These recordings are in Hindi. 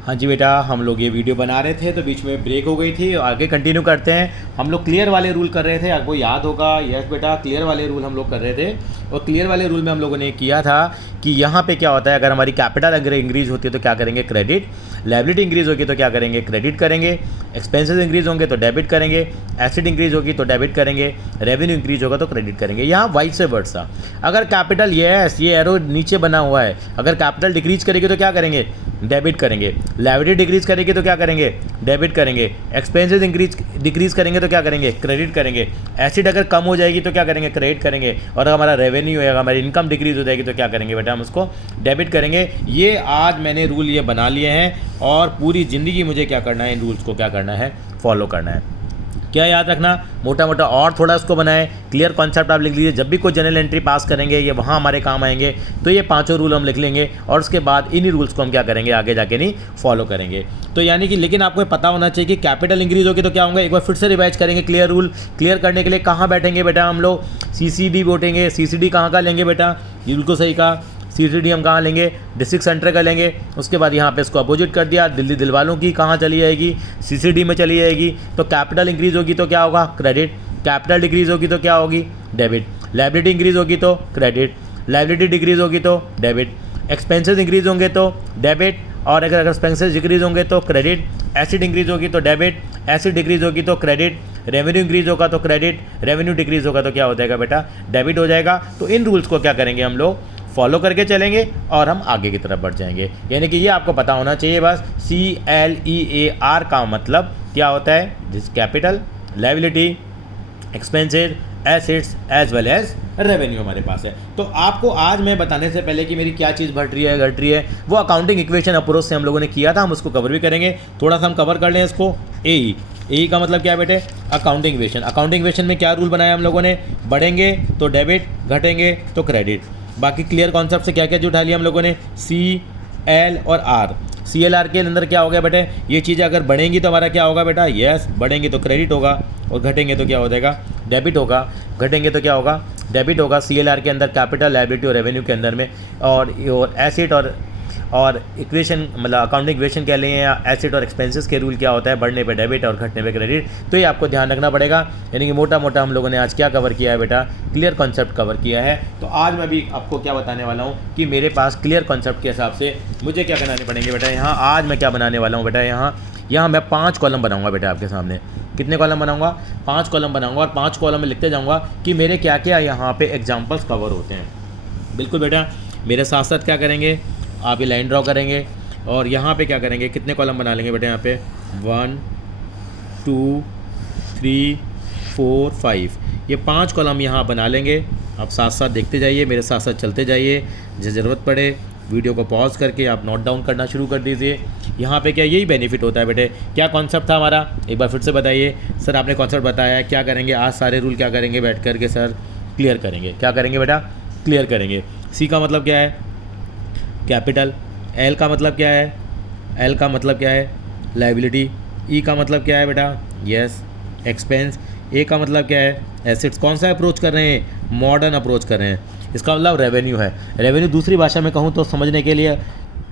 हाँ जी बेटा, हम लोग ये वीडियो बना रहे थे तो बीच में ब्रेक हो गई थी। आगे कंटिन्यू करते हैं। हम लोग क्लियर वाले रूल कर रहे थे, आपको याद होगा। यस बेटा, क्लियर वाले रूल हम लोग कर रहे थे। और क्लियर वाले रूल में हम लोगों ने किया था कि यहाँ पे क्या होता है, अगर हमारी कैपिटल अगर इंक्रीज होती है तो क्या करेंगे, क्रेडिट। लायबिलिटी इंक्रीज होगी तो क्या करेंगे, क्रेडिट करेंगे। एक्सपेंसेस इंक्रीज होंगे तो डेबिट करेंगे। एसेट इंक्रीज होगी तो डेबिट करेंगे। रेवेन्यू इंक्रीज होगा तो क्रेडिट करेंगे। यहाँ वाइस वर्सा, अगर कैपिटल ये एरो नीचे बना हुआ है, अगर कैपिटल डिक्रीज करेगी तो क्या करेंगे, डेबिट करेंगे। लायबिलिटी डिक्रीज करेगी तो क्या करेंगे, डेबिट करेंगे। एक्सपेंसेस डिक्रीज करेंगे तो क्या करेंगे, क्रेडिट करेंगे। एसिड अगर कम हो जाएगी तो क्या करेंगे, क्रेडिट करेंगे। और अगर हमारा रेवेन्यू है, अगर हमारी इनकम डिक्रीज हो जाएगी तो क्या करेंगे बेटा, हम उसको डेबिट करेंगे। ये आज मैंने रूल ये बना लिए हैं और पूरी ज़िंदगी मुझे क्या करना है, इन रूल्स को क्या करना है, फॉलो करना है। क्या याद रखना, मोटा मोटा और थोड़ा उसको बनाएं। क्लियर कॉन्सेप्ट आप लिख लीजिए, जब भी कोई जनरल एंट्री पास करेंगे ये वहाँ हमारे काम आएंगे। तो ये पांचों रूल हम लिख लेंगे और उसके बाद इन्हीं रूल्स को हम क्या करेंगे, आगे जाके नहीं फॉलो करेंगे। तो यानी कि लेकिन आपको पता होना चाहिए कि कैपिटल इंक्रीज होगी तो क्या होगा। एक बार फिर से रिवाइज करेंगे क्लियर रूल। क्लियर करने के लिए कहाँ बैठेंगे बेटा, हम लोग CCD बैठेंगे। CCD कहाँ का लेंगे बेटा, ये बिल्कुल सही कहा। CCD हम कहाँ लेंगे, डिस्ट्रिक्ट सेंटर का लेंगे। उसके बाद यहाँ पे इसको अपोजिट कर दिया, दिल्ली दिलवालों की कहाँ चली जाएगी, CCD में चली जाएगी। तो कैपिटल इंक्रीज होगी तो क्या होगा, क्रेडिट। कैपिटल डिक्रीज होगी तो क्या होगी, डेबिट। लायबिलिटी इंक्रीज होगी तो क्रेडिट। लायबिलिटी डिक्रीज होगी तो डेबिट। एक्सपेंसेस इंक्रीज होंगे तो डेबिट। और अगर एक्सपेंसेस डिक्रीज होंगे तो क्रेडिट। एसिड इंक्रीज होगी तो डेबिट। एसिड डिक्रीज होगी तो क्रेडिट। रेवेन्यू इंक्रीज होगा तो क्रेडिट। रेवेन्यू डिक्रीज होगा तो क्या हो जाएगा बेटा, डेबिट हो जाएगा। तो इन रूल्स को क्या करेंगे, हम लोग फॉलो करके चलेंगे और हम आगे की तरफ बढ़ जाएंगे। यानी कि ये आपको पता होना चाहिए बस। CLEAR का मतलब क्या होता है, जिस capital, liability, expenses, assets as well as revenue हमारे पास है। तो आपको आज मैं बताने से पहले कि मेरी क्या चीज़ बढ़ रही है घट रही है, वो अकाउंटिंग इक्वेशन अप्रोच से हम लोगों ने किया था, हम उसको कवर भी करेंगे। थोड़ा सा हम कवर कर लें इसको। ए का मतलब क्या है बेटे, अकाउंटिंग इक्वेशन। अकाउंटिंग इक्वेशन में क्या रूल बनाया हम लोगों ने, बढ़ेंगे तो डेबिट, घटेंगे तो क्रेडिट। बाकी क्लियर कॉन्सेप्ट से क्या क्या जो उठा लिया हम लोगों ने, CL और R। CLR के अंदर क्या हो गया बेटे, ये चीज़ें अगर बढ़ेंगी तो हमारा क्या होगा बेटा, यस, बढ़ेंगे तो क्रेडिट होगा और घटेंगे तो क्या हो जाएगा, डेबिट होगा। घटेंगे तो क्या होगा, डेबिट होगा। CLR के अंदर कैपिटल, लायबिलिटी और रेवेन्यू के अंदर में। और एसेट और इक्वेशन मतलब अकाउंटिंग इक्वेशन कह लें या एसेट और एक्सपेंसेस के रूल क्या होता है, बढ़ने पे डेबिट और घटने पे क्रेडिट। तो ये आपको ध्यान रखना पड़ेगा। यानी कि मोटा मोटा हम लोगों ने आज क्या कवर किया है बेटा, क्लियर कॉन्सेप्ट कवर किया है। तो आज मैं भी आपको क्या बताने वाला हूँ कि मेरे पास क्लियर कॉन्सेप्ट के हिसाब से मुझे क्या बनाने पड़ेंगे बेटा। यहाँ आज मैं क्या बनाने वाला हूँ बेटा, यहाँ मैं 5 कॉलम बनाऊँगा बेटा आपके सामने। कितने कॉलम बनाऊँगा, 5 कॉलम बनाऊँगा। और 5 कॉलम में लिखते जाऊँगा कि मेरे क्या क्या यहाँ पे एग्जाम्पल्स कवर होते हैं। बिल्कुल बेटा, मेरे साथ साथ क्या करेंगे, आप ये लाइन ड्रॉ करेंगे और यहाँ पे क्या करेंगे, कितने कॉलम बना लेंगे बेटा, यहाँ पे 1 2 3 4 5, ये 5 कॉलम यहाँ बना लेंगे। आप साथ साथ देखते जाइए, मेरे साथ साथ चलते जाइए। जिस ज़रूरत पड़े वीडियो को पॉज करके आप नोट डाउन करना शुरू कर दीजिए। यहाँ पे क्या यही बेनिफिट होता है बेटे। क्या कॉन्सेप्ट था हमारा, एक बार फिर से बताइए। सर आपने कॉन्सेप्ट बताया है, क्या करेंगे आज सारे रूल क्या करेंगे बैठ करके सर, क्लियर करेंगे। क्या करेंगे बेटा, क्लियर करेंगे। C का मतलब क्या है, कैपिटल। L का मतलब क्या है, L का मतलब क्या है, लायबिलिटी। E का मतलब क्या है बेटा, यस, एक्सपेंस। A का मतलब क्या है, एसेट्स। कौन सा अप्रोच कर रहे हैं, मॉडर्न अप्रोच कर रहे हैं। इसका मतलब रेवेन्यू है। रेवेन्यू दूसरी भाषा में कहूँ तो समझने के लिए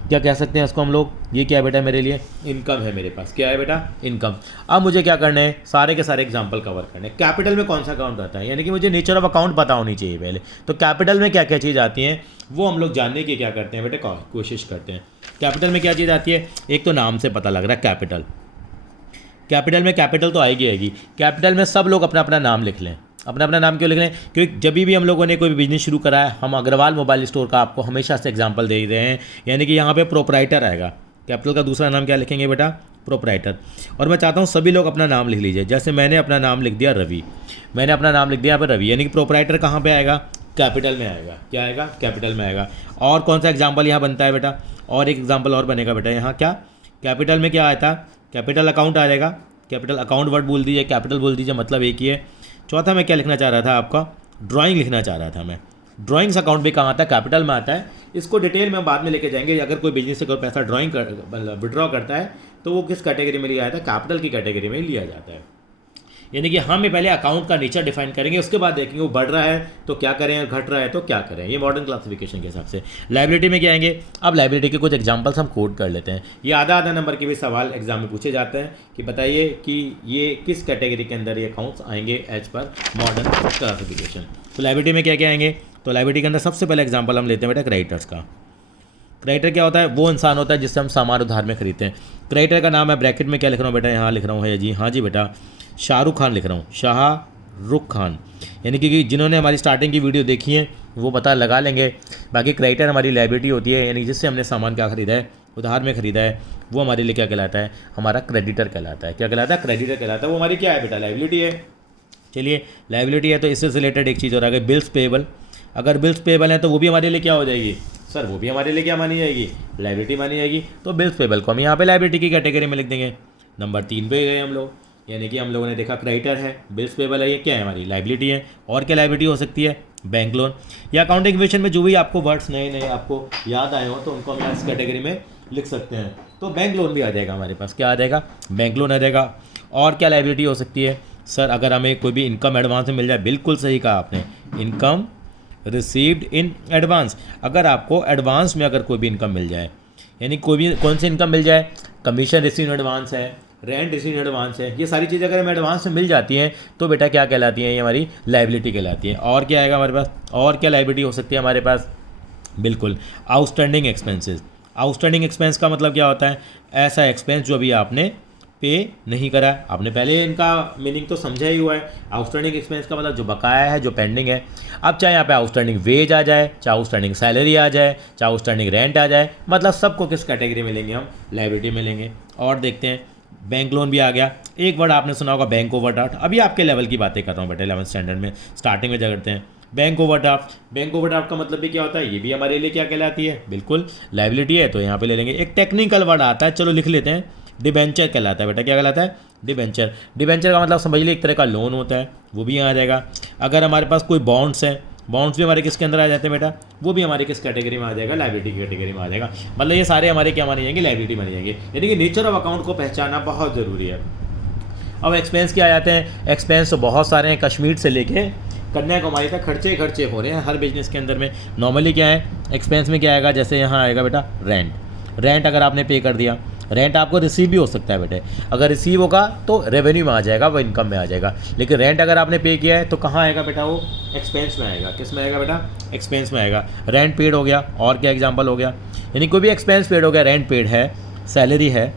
क्या कह सकते हैं इसको हम लोग, ये क्या है बेटा मेरे लिए, इनकम है मेरे पास। क्या है बेटा, इनकम। अब मुझे क्या करना है, सारे के सारे एग्जांपल कवर करने हैं। कैपिटल में कौन सा अकाउंट आता है, यानी कि मुझे नेचर ऑफ अकाउंट पता होनी चाहिए पहले। तो कैपिटल में क्या क्या चीज़ आती हैं वो हम लोग जानने की क्या करते हैं बेटे, कोशिश करते हैं। कैपिटल में क्या चीज़ आती है, एक तो नाम से पता लग रहा है कैपिटल। कैपिटल में कैपिटल तो आएगी। कैपिटल में सब लोग अपना अपना नाम लिख लें। अपना अपना नाम क्यों लिख रहे हैं, क्योंकि जब भी हम लोगों ने कोई बिजनेस शुरू करा है, हम अग्रवाल मोबाइल स्टोर का आपको हमेशा से एग्जांपल दे रहे हैं। यानी कि यहाँ पे प्रोपराइटर आएगा। कैपिटल का दूसरा नाम क्या लिखेंगे बेटा, प्रोपराइटर। और मैं चाहता हूँ सभी लोग अपना नाम लिख लीजिए। जैसे मैंने अपना नाम लिख दिया रवि, मैंने अपना नाम लिख दिया यहाँ पर रवि, यानी कि प्रोपराइटर कहाँ पर आएगा, कैपिटल में आएगा। क्या आएगा, कैपिटल में आएगा। और कौन सा एग्जाम्पल यहाँ बनता है बेटा, और एक एग्जाम्पल और बनेगा बेटा। यहाँ क्या, कैपिटल में क्या आता है, कैपिटल अकाउंट आ जाएगा। कैपिटल अकाउंट वर्ड बोल दीजिए, कैपिटल बोल दीजिए, मतलब एक ही है। चौथा मैं क्या लिखना चाह रहा था, आपका ड्राइंग लिखना चाह रहा था मैं। ड्राइंग्स अकाउंट भी कहाँ आता है, कैपिटल में आता है। इसको डिटेल में बाद में लेके जाएंगे। अगर कोई बिजनेस से कोई पैसा विड्रॉ करता है तो वो किस कैटेगरी में लिया जाता है, कैपिटल की कैटेगरी में लिया जाता है। यानी कि हम ये पहले अकाउंट का नेचर डिफाइन करेंगे, उसके बाद देखेंगे वो बढ़ रहा है तो क्या करें और घट रहा है तो क्या करें, ये मॉडर्न क्लासिफिकेशन के हिसाब से। लायबिलिटी में क्या आएंगे, अब लायबिलिटी के कुछ एग्जांपल्स हम कोड कर लेते हैं। ये आधा नंबर के भी सवाल एग्जाम में पूछे जाते हैं कि बताइए कि ये किस कैटेगरी के अंदर ये अकाउंट्स आएंगे एज पर मॉडर्न क्लासिफिकेशन। तो लायबिलिटी में क्या क्या आएंगे, तो लायबिलिटी के अंदर सबसे पहले एग्जाम्पल हम लेते हैं बेटा क्रेडिटर्स का। क्रेडिटर क्या होता है, वो इंसान होता है जिससे हम सामान उधार में खरीदते हैं। क्रेडिटर का नाम है, ब्रैकेट में क्या लिख रहा हूँ बेटा, यहाँ लिख रहा हूँ है जी, हाँ जी बेटा, शाहरुख खान लिख रहा हूँ, शाहरुख खान। यानी कि जिन्होंने हमारी स्टार्टिंग की वीडियो देखी है वो पता लगा लेंगे। बाकी क्रेडिटर हमारी लायबिलिटी होती है, यानी जिससे हमने सामान क्या खरीदा है, उधार में खरीदा है, वो हमारे लिए क्या कहलाता है, हमारा क्रेडिटर कहलाता है। क्या कहलाता है, क्रेडिटर कहलाता है। वो हमारी क्या है बेटा, लायबिलिटी है। चलिए लायबिलिटी है तो इससे रिलेटेड एक चीज़ और आ गई, बिल्स पेएबल। अगर बिल्स पेएबल है तो वो भी हमारे लिए क्या हो जाएगी सर, वो भी हमारे लिए क्या मानी जाएगी, लायबिलिटी मानी जाएगी। तो बिल्स पेएबल को हम यहाँ पे लायबिलिटी की कैटेगरी में लिख देंगे। नंबर 3 पे गए हम लोग, यानी कि हम लोगों ने देखा क्रेडिटर है, बिल्स पेएबल है, ये क्या है हमारी लायबिलिटी है। और क्या लायबिलिटी हो सकती है, बैंक लोन या अकाउंटिंग इक्वेशन में जो भी आपको वर्ड्स नए नए आपको याद आए हो तो उनको हम इस कैटेगरी में लिख सकते हैं। तो बैंक लोन भी आ जाएगा हमारे पास, क्या आ जाएगा, बैंक लोन आ जाएगा। और क्या लायबिलिटी हो सकती है सर, अगर हमें कोई भी इनकम एडवांस में मिल जाए, बिल्कुल सही कहा आपने, इनकम रिसीव्ड इन एडवांस। अगर आपको एडवांस में अगर कोई भी इनकम मिल जाए, यानी कोई भी कौन सी इनकम मिल जाए, कमीशन रिसीव इन एडवांस है, रेंट रिसीव इन एडवांस है, ये सारी चीज़ें अगर हमें एडवांस में मिल जाती हैं तो बेटा क्या कहलाती हैं, ये हमारी लायबिलिटी कहलाती है। और क्या आएगा हमारे पास, और क्या लायबिलिटी हो सकती है हमारे पास, बिल्कुल आउटस्टैंडिंग एक्सपेंसेस। आउटस्टैंडिंग एक्सपेंस का मतलब क्या होता है, ऐसा एक्सपेंस जो अभी आपने पे नहीं करा है। आपने पहले इनका मीनिंग तो समझा ही हुआ है। आउटस्टैंडिंग एक्सपेंस का मतलब जो बकाया है, जो पेंडिंग है। अब चाहे यहाँ पे आउटस्टैंडिंग वेज आ जाए, चाहे आउटस्टैंडिंग सैलरी आ जाए, चाहे आउटस्टैंडिंग रेंट आ जाए, मतलब सबको किस कैटेगरी में लेंगे हम, लायबिलिटी में लेंगे। और देखते हैं बैंक लोन भी आ गया। एक वर्ड आपने सुना होगा बैंक ओवरड्राफ्ट, अभी आपके लेवल की बातें कर रहा हूँ बेटा, 11th स्टैंडर्ड में स्टार्टिंग में करते हैं बैंक ओवरड्राफ्ट। बैंक ओवरड्राफ्ट का मतलब भी क्या होता है, ये भी हमारे लिए क्या कहलाती है, बिल्कुल लायबिलिटी है। तो यहाँ पे ले लेंगे। एक टेक्निकल वर्ड आता है, चलो लिख लेते हैं, डिबेंचर कहलाता है बेटा। क्या कहलाता है, डिबेंचर। डिबेंचर का मतलब समझ लीजिए एक तरह का लोन होता है, वो भी यहाँ आ जाएगा। अगर हमारे पास कोई बॉन्ड्स हैं, बॉन्ड्स भी हमारे किसके अंदर आ जाते हैं बेटा, वो भी हमारे किस कैटेगरी में आ जाएगा, लायबिलिटी की कैटेगरी में आ जाएगा। मतलब ये सारे हमारे क्या माने जाएंगे, लायबिलिटी माने जाएंगे। यानी कि नेचर ऑफ अकाउंट को पहचानना बहुत ज़रूरी है। अब एक्सपेंस क्या आ जाते हैं, एक्सपेंस तो बहुत सारे हैं, कश्मीर से लेके कन्याकुमारी तक खर्चे खर्चे हो रहे हैं हर बिजनेस के अंदर में। नॉर्मली क्या है एक्सपेंस में क्या आएगा, जैसे यहाँ आएगा बेटा रेंट। रेंट अगर आपने पे कर दिया, रेंट आपको रिसीव भी हो सकता है बेटे, अगर रिसीव होगा तो रेवेन्यू में आ जाएगा, वो इनकम में आ जाएगा। लेकिन रेंट अगर आपने पे किया है तो कहाँ आएगा बेटा, वो एक्सपेंस में आएगा। किस में आएगा बेटा, एक्सपेंस में आएगा। रेंट पेड हो गया। और क्या एग्जांपल हो गया, यानी कोई भी एक्सपेंस पेड हो गया, रेंट पेड है, सैलरी है,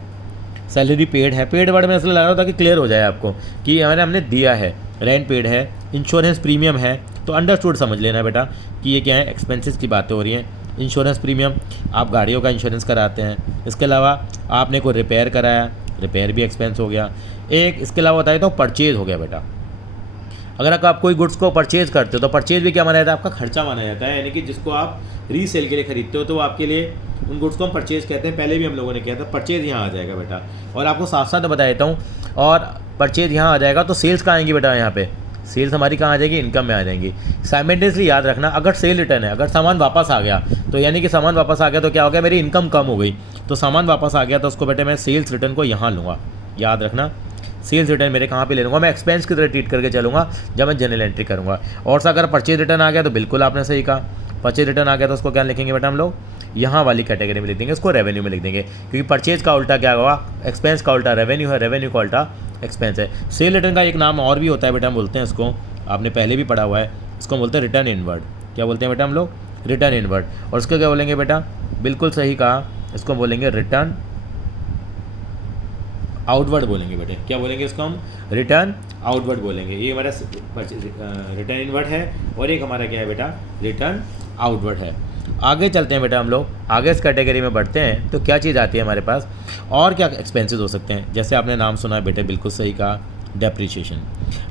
सैलरी पेड है। पेड वर्ड में इसलिए लगा रहा था कि क्लियर हो जाए आपको कि हमने दिया है, रेंट पेड है, इंश्योरेंस प्रीमियम है। तो अंडरस्टूड समझ लेना बेटा कि ये क्या है, एक्सपेंसेस की बातें हो रही हैं। इंश्योरेंस प्रीमियम, आप गाड़ियों का इंश्योरेंस कराते हैं। इसके अलावा आपने कोई रिपेयर कराया, रिपेयर भी एक्सपेंस हो गया। एक इसके अलावा बताइए तो परचेज हो गया बेटा। अगर आप कोई गुड्स को परचेज करते हो तो परचेज भी क्या माना जाता है, आपका खर्चा माना जाता है। यानी कि जिसको आप रीसेल के लिए खरीदते हो तो आपके लिए उन गुड्स को हम परचेज कहते हैं। पहले भी हम लोगों ने किया था, परचेज यहाँ आ जाएगा बेटा। और आपको साथ साथ बता देता हूँ, और परचेज यहाँ आ जाएगा तो सेल्स कहाँ आएंगी बेटा, यहाँ पे सेल्स हमारी कहाँ आ जाएगी, इनकम में आ जाएंगी। साइमल्टेनियसली याद रखना, अगर सेल रिटर्न है, अगर सामान वापस आ गया तो यानी कि सामान वापस आ गया तो क्या हो गया, मेरी इनकम कम हो गई। तो सामान वापस आ गया तो उसको बेटे मैं सेल्स रिटर्न को यहाँ लूँगा। याद रखना, सेल्स रिटर्न मेरे कहाँ पे ले लूँगा, मैं एक्सपेंस की तरह ट्रीट करके चलूँगा जब मैं जनरल एंट्री करूँगा। और अगर परचेज रिटर्न आ गया तो बिल्कुल आपने सही कहा, परचेज रिटर्न आ गया तो उसको क्या लिखेंगे बेटा, हम लोग यहाँ वाली कैटेगरी में लिख देंगे, उसको रेवेन्यू में लिख देंगे। क्योंकि परचेज का उल्टा क्या होगा, एक्सपेंस का उल्टा रेवेन्यू है, रेवेन्यू का उल्टा एक्सपेंस है। सेल रिटर्न का एक नाम और भी होता है बेटा, हम बोलते हैं इसको, आपने पहले भी पढ़ा हुआ है, इसको बोलते हैं रिटर्न इनवर्ड। क्या बोलते हैं बेटा हम लोग, रिटर्न इनवर्ड। और उसको क्या बोलेंगे बेटा, बिल्कुल सही कहा, इसको बोलेंगे रिटर्न आउटवर्ड बोलेंगे बेटे। क्या बोलेंगे इसको हम, रिटर्न आउटवर्ड बोलेंगे। ये हमारा रिटर्न इनवर्ड है और एक हमारा क्या है बेटा, रिटर्न आउटवर्ड है। आगे चलते हैं बेटा, हम लोग आगे इस कैटेगरी में बढ़ते हैं तो क्या चीज़ आती है हमारे पास, और क्या एक्सपेंसेस हो सकते हैं। जैसे आपने नाम सुना है बेटे, बिल्कुल सही कहा, डेप्रीशिएशन।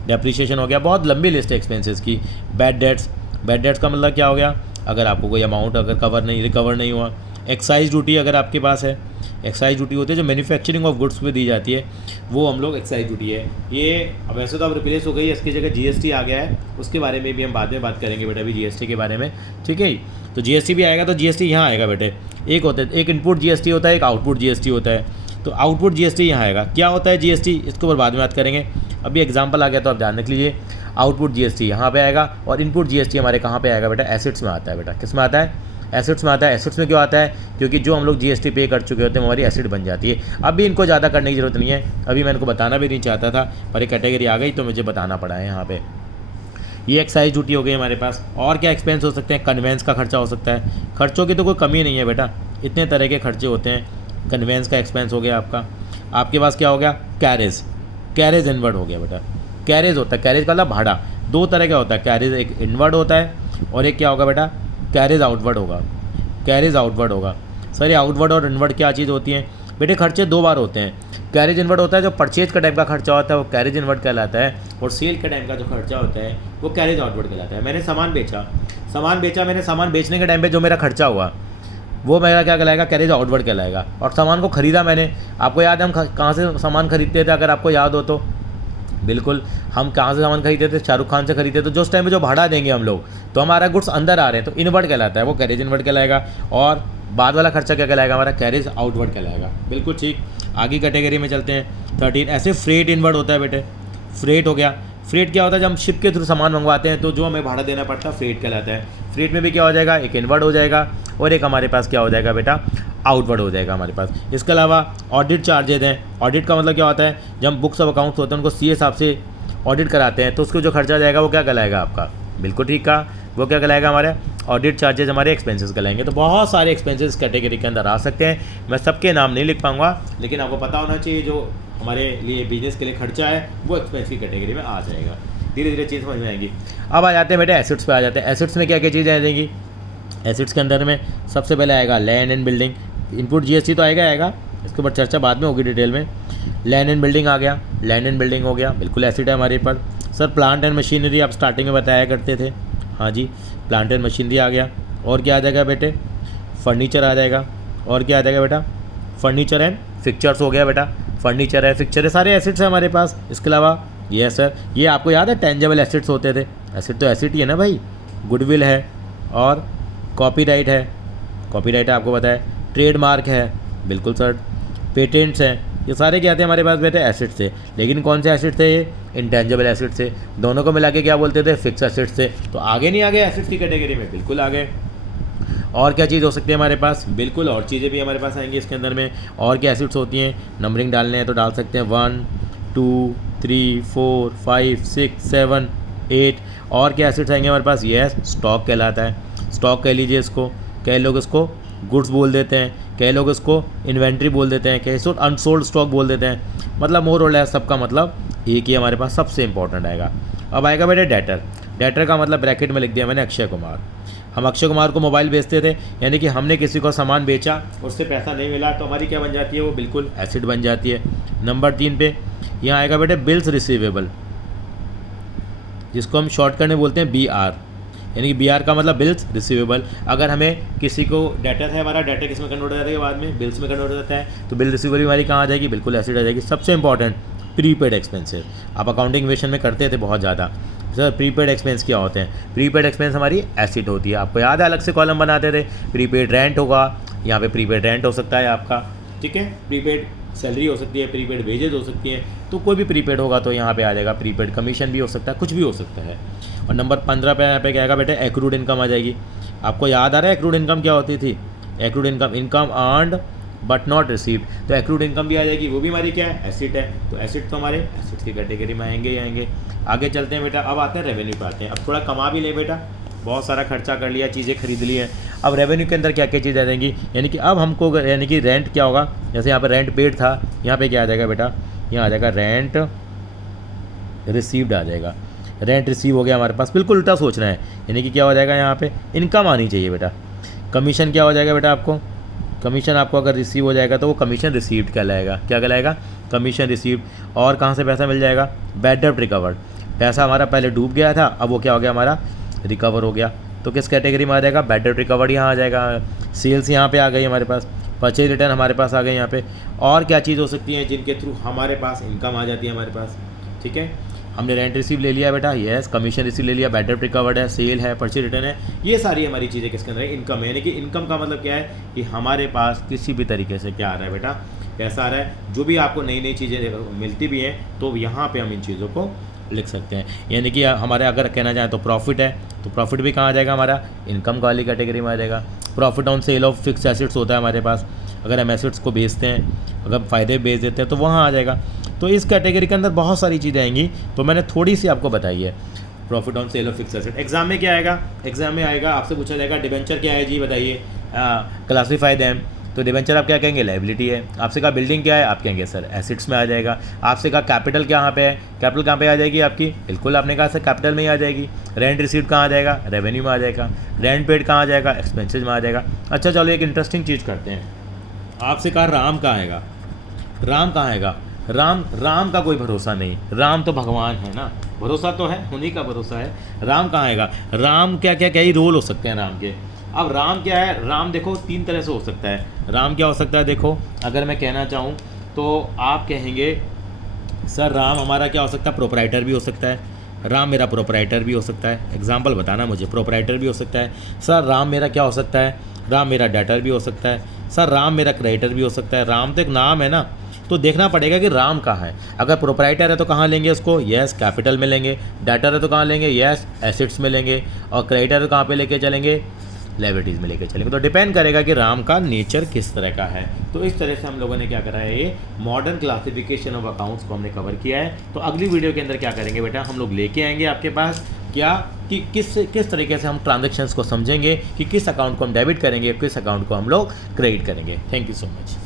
डेप्रीशिएशन हो गया, बहुत लंबी लिस्ट है एक्सपेंसेस की। बैड डेट्स, बैड डेट्स का मतलब क्या हो गया, अगर आपको कोई अमाउंट अगर रिकवर नहीं हुआ। एक्साइज ड्यूटी अगर आपके पास है, एक्साइज ड्यूटी होती है जो मैन्युफैक्चरिंग ऑफ गुड्स पे दी जाती है, वो हम लोग एक्साइज ड्यूटी है। ये अब वैसे तो अब रिप्लेस हो गई है, इसकी जगह जीएसटी आ गया है, उसके बारे में भी हम बाद में बात करेंगे बेटा, अभी जीएसटी के बारे में, ठीक है। तो जीएसटी भी आएगा तो जीएसटी यहाँ आएगा बेटे। एक होता है, एक इनपुट जीएसटी होता है, एक आउटपुट जीएसटी होता है। तो आउटपुट जीएसटी यहाँ आएगा। क्या होता है जीएसटी, इसके ऊपर बाद में बात करेंगे। अभी एग्जांपल आ गया तो आप ध्यान रख लीजिए। आउटपुट जीएसटी यहाँ पे आएगा और इनपुट जीएसटी हमारे कहाँ पे आएगा बेटा, एसेट्स में आता है बेटा। किस में आता है, एसेट्स में आता है। एसेट्स में क्यों आता है, क्योंकि जो हम लोग जीएसटी पे कर चुके होते हैं हमारी एसेट बन जाती है। अभी इनको ज़्यादा करने की जरूरत नहीं है, अभी मैं इनको बताना भी नहीं चाहता था पर एक कैटेगरी आ गई तो मुझे बताना पड़ा है यहाँ पे। ये एक्साइज ड्यूटी हो गई हमारे पास। और क्या एक्सपेंस हो सकते हैं, कन्वेंस का खर्चा हो सकता है। खर्चों की तो कोई कमी नहीं है बेटा, इतने तरह के खर्चे होते हैं। कन्वेंस का एक्सपेंस हो गया आपका। आपके पास क्या हो गया, कैरेज, कैरेज इनवर्ड हो गया बेटा। कैरेज होता है, कैरेज का मतलब भाड़ा, दो तरह का होता है कैरेज, एक इनवर्ड होता है और एक क्या होगा बेटा, कैरेज आउटवर्ड होगा। कैरेज आउटवर्ड होगा। सर ये आउटवर्ड और इनवर्ड क्या चीज़ होती है बेटे, खर्चे दो बार होते हैं। कैरेज इनवर्ड होता है जो परचेज का टाइम का खर्चा होता है वो कैरेज इनवर्ड कहलाता है, और सेल के टाइम का जो खर्चा होता है वो कैरेज आउटवर्ड कहलाता है। मैंने सामान बेचा, मैंने सामान बेचने के टाइम पे जो मेरा खर्चा हुआ वो मेरा क्या कहलाएगा, कैरेज आउटवर्ड कहलाएगा। और सामान को खरीदा मैंने, आपको याद है हम कहाँ से सामान खरीदते थे, अगर आपको याद हो तो बिल्कुल, हम कहाँ से सामान खरीदते थे, शाहरुख खान से खरीदते। तो जो उस टाइम में जो भाड़ा देंगे हम लोग, तो हमारा गुड्स अंदर आ रहे हैं तो इनवर्ड कहलाता है, वो कैरेज इनवर्ड कहलाएगा। और बाद वाला खर्चा क्या कहलाएगा, हमारा कैरेज आउटवर्ड कहलाएगा। बिल्कुल ठीक। आगे कैटेगरी में चलते हैं 13। ऐसे फ्रेट इनवर्ड होता है बेटे। फ्रेट हो गया। फ्रेट क्या होता है, जब हम शिप के थ्रू सामान मंगवाते हैं तो जो हमें भाड़ा देना पड़ता है फ्रेट कहलाता है। फ्रेट में भी क्या हो जाएगा, एक इनवर्ड हो जाएगा और एक हमारे पास क्या हो जाएगा बेटा, आउटवर्ड हो जाएगा हमारे पास। इसके अलावा ऑडिट चार्जेज हैं। ऑडिट का मतलब क्या होता है, जब हम बुक्स ऑफ अकाउंट्स होते हैं उनको सीए हिसाब से ऑडिट कराते हैं तो उसको जो खर्चा जाएगा वो क्या कहलाएगा आपका, बिल्कुल ठीक का, वो क्या कहलाएगा हमारे ऑडिट चार्जेस, हमारे एक्सपेंसेस कहलाएंगे। तो बहुत सारे एक्सपेंसेस कैटेगरी के अंदर आ सकते हैं। मैं सबके नाम नहीं लिख पाऊंगा लेकिन आपको पता होना चाहिए जो हमारे लिए बिजनेस के लिए खर्चा है वो एक्सपेंस की कैटेगरी में आ जाएगा। धीरे धीरे चीज़ समझ में आएंगी। अब आ जाते हैं बेटे एसेट्स पे आ जाते हैं। एसेट्स में क्या क्या चीज़ें आ जाएंगी, एसेट्स के अंदर में सबसे पहले आएगा land and building. Input GST तो आएगा, इसके ऊपर चर्चा बाद में होगी डिटेल में। लैंड एंड बिल्डिंग आ गया, लैंड एंड बिल्डिंग हो गया, बिल्कुल एसिड है हमारे पर। सर प्लांट एंड मशीनरी आप स्टार्टिंग में बताया करते थे, हाँ जी, प्लांट एंड मशीनरी आ गया। और क्या आ जाएगा बेटे, फर्नीचर आ जाएगा। और क्या आ जाएगा बेटा, फर्नीचर एंड फिक्चर्स हो गया बेटा। फर्नीचर है, फिक्चर है, सारे एसिड्स हैं हमारे पास। इसके अलावा ये सर, ये आपको याद है टेंजेबल एसिड्स होते थे। एसिड तो एसिड ही है ना भाई। गुडविल है और कॉपीराइट है, कॉपीराइट आपको पता है। ट्रेडमार्क है, बिल्कुल सर। पेटेंट्स हैं, ये सारे क्या थे हमारे पास बेटे, एसिड्स थे। लेकिन कौन से एसिड थे ये, इंटेंजिबल एसिड थे। दोनों को मिला के क्या बोलते थे, फिक्स एसिड्स थे। तो आगे नहीं आ गए एसिड्स की कैटेगरी में, बिल्कुल आ गए। और क्या चीज़ हो सकती है हमारे पास, बिल्कुल और चीज़ें भी हमारे पास आएंगी इसके अंदर में। और क्या एसिड्स होती हैं, नंबरिंग डालने हैं तो डाल सकते हैं 1 2 3 4 5 6 7 8। और क्या एसिड्स आएंगे हमारे पास, ये स्टॉक कहलाता है। स्टॉक कह लीजिए इसको, कई लोग इसको गुड्स बोल देते हैं, कई लोग इसको इन्वेंट्री बोल देते हैं, कई इसको अनसोल्ड स्टॉक बोल देते हैं। मतलब मोर और लेस सबका मतलब एक ही हमारे पास सबसे इंपॉर्टेंट आएगा। अब आएगा बेटे डेटर। डेटर का मतलब ब्रैकेट में लिख दिया मैंने अक्षय कुमार। हम अक्षय कुमार को मोबाइल बेचते थे, यानी कि हमने किसी को सामान बेचा, उससे पैसा नहीं मिला तो हमारी क्या बन जाती है, वो बिल्कुल एसिड बन जाती है। नंबर 3 पे यहाँ आएगा बेटे बिल्स रिसीवेबल, जिसको हम शॉर्टकट में बोलते हैं BR, यानी कि BR का मतलब बिल्स रिसीवेबल। अगर हमें किसी को डेटर है, हमारा डेटर किस में कन्वर्ट हो जाता है, बाद में बिल्स में कन्वर्ट हो जाता है, तो बिल रिसीवेबल हमारी कहाँ आ जाएगी, बिल्कुल एसिड आ जाएगी। सबसे इंपॉर्टेंट प्रीपेड एक्सपेंसेस, आप अकाउंटिंग वेशन में करते थे बहुत ज़्यादा। सर प्रीपेड एक्सपेंस क्या होते हैं, प्रीपेड एक्सपेंस हमारी एसिड होती है। आपको याद है अलग से कॉलम बनाते थे, प्रीपेड रेंट होगा, यहाँ पे प्रीपेड रेंट हो सकता है आपका, ठीक है। प्रीपेड सैलरी हो सकती है, प्रीपेड वेजेज हो सकती है, तो कोई भी प्रीपेड होगा तो यहाँ पे आ जाएगा। प्रीपेड कमीशन भी हो सकता है, कुछ भी हो सकता है। और नंबर 15 पे यहाँ पे क्या आएगा बेटे, एक्रूड इनकम आ जाएगी। आपको याद आ रहा है एक्रूड इनकम क्या होती थी, accrued income, income earned but not received. तो एक्रूड इनकम भी आ जाएगी, वो भी हमारी क्या है, एसिड है। तो एसिड तो हमारे एसिड की कैटेगरी में आएंगे ही आएंगे। आगे चलते हैं बेटा, अब आते हैं रेवेन्यू पे आते हैं। अब थोड़ा कमा भी ले बेटा, बहुत सारा खर्चा कर लिया, चीज़ें खरीद ली हैं। अब रेवेन्यू के अंदर क्या क्या चीज़ आ जाएंगी, यानी कि अब हमको, यानी कि रेंट क्या होगा, जैसे यहाँ पे रेंट पेड था, यहाँ पे क्या आ जाएगा बेटा, यहाँ आ जाएगा रेंट रिसीव्ड आ जाएगा। रेंट रिसीव हो गया हमारे पास, बिल्कुल उल्टा सोचना है, यानी कि क्या हो जाएगा यहाँ पे, इनकम आनी चाहिए बेटा। कमीशन क्या हो जाएगा बेटा, आपको कमीशन आपको अगर रिसीव हो जाएगा तो वो कमीशन रिसीव्ड कहलाएगा। क्या कहलाएगा, कमीशन रिसीव्ड। और कहाँ से पैसा मिल जाएगा, बैड डेब्ट रिकवर्ड। पैसा हमारा पहले डूब गया था, अब वो क्या हो गया हमारा, रिकवर हो गया। तो किस कैटेगरी में आ जाएगा, बैड डेब्ट रिकवर्ड यहाँ आ जाएगा। सेल्स यहाँ पे आ गई हमारे पास, परचेज रिटर्न हमारे पास आ गए यहाँ पे। और क्या चीज़ हो सकती है जिनके थ्रू हमारे पास इनकम आ जाती है हमारे पास, ठीक है। हमने रेंट रिसीव ले लिया बेटा, यस, कमीशन रिसीव ले लिया, बैड डेट रिकवर्ड है, सेल है, परचेज रिटर्न है, ये सारी हमारी चीज़ें किसके अंदर है, इनकम है। यानी कि इनकम का मतलब क्या है कि हमारे पास किसी भी तरीके से क्या आ रहा है बेटा, पैसा आ रहा है। जो भी आपको नई नई चीज़ें मिलती भी हैं तो यहाँ पे हम इन चीज़ों को लिख सकते हैं। यानी कि हमारे अगर कहना चाहें तो प्रॉफिट है, तो प्रॉफिट भी कहाँ आ जाएगा हमारा, इनकम वाली कैटेगरी में आ जाएगा। Profit on sale of fix assets होता है हमारे पास, अगर हम एसेट्स को बेचते हैं, अगर फ़ायदे बेच देते हैं तो वहाँ आ जाएगा। तो इस कैटेगरी के अंदर बहुत सारी चीज़ें आएंगी, तो मैंने थोड़ी सी आपको बताई है। Profit on sale of fix asset exam में क्या आएगा, एग्जाम में आएगा आपसे पूछा जाएगा डिबेंचर क्या है जी बताइए, क्लासीफाइड है, तो डिबेंचर आप क्या कहेंगे, लायबिलिटी है। आपसे कहा बिल्डिंग क्या है, आप कहेंगे सर एसेट्स में आ जाएगा। आपसे कहा कैपिटल कहाँ पे है, कैपिटल कहाँ पे आ जाएगी आपकी, बिल्कुल आपने कहा सर कैपिटल में ही आ जाएगी। रेंट रिसीव्ड कहाँ आ जाएगा, रेवेन्यू में आ जाएगा। रेंट पेड कहाँ आ जाएगा, एक्सपेंसेज में आ जाएगा। अच्छा चलो एक इंटरेस्टिंग चीज़ करते हैं, आपसे कहा राम कहाँ आएगा, राम कहाँ आएगा, राम का कोई भरोसा नहीं, राम तो भगवान है ना, भरोसा तो है, उन्हीं का भरोसा है। राम कहाँ आएगा, राम क्या क्या क्या ही रोल हो सकते हैं राम के। अब राम क्या है, राम देखो 3 तरह से हो सकता है। राम क्या हो सकता है, देखो अगर मैं कहना चाहूँ तो आप कहेंगे सर राम हमारा क्या हो सकता है, प्रोपराइटर भी हो सकता है, राम मेरा प्रोपराइटर भी हो सकता है। एग्जाम्पल बताना मुझे, प्रोपराइटर भी हो सकता है। सर राम मेरा क्या हो सकता है, राम मेरा डेटर भी हो सकता है। सर राम मेरा क्रेडिटर भी हो सकता है। राम तो एक नाम है ना, तो देखना पड़ेगा कि राम कहाँ है। अगर प्रोपराइटर है तो कहाँ लेंगे उसको, यस कैपिटल में लेंगे। डेटर है तो कहाँ लेंगे, यस एसेट्स में लेंगे। और क्रेडिटर कहाँ पे लेके चलेंगे, लायबिलिटीज़ में लेके चलेंगे। तो डिपेंड करेगा कि राम का नेचर किस तरह का है। तो इस तरह से हम लोगों ने क्या करा है, ये मॉडर्न क्लासिफिकेशन ऑफ अकाउंट्स को हमने कवर किया है। तो अगली वीडियो के अंदर क्या करेंगे बेटा, हम लोग लेके आएंगे आपके पास क्या कि किस तरीके से हम ट्रांजेक्शन्स को समझेंगे कि किस अकाउंट को हम डेबिट करेंगे, किस अकाउंट को हम लोग क्रेडिट करेंगे। Thank you so much.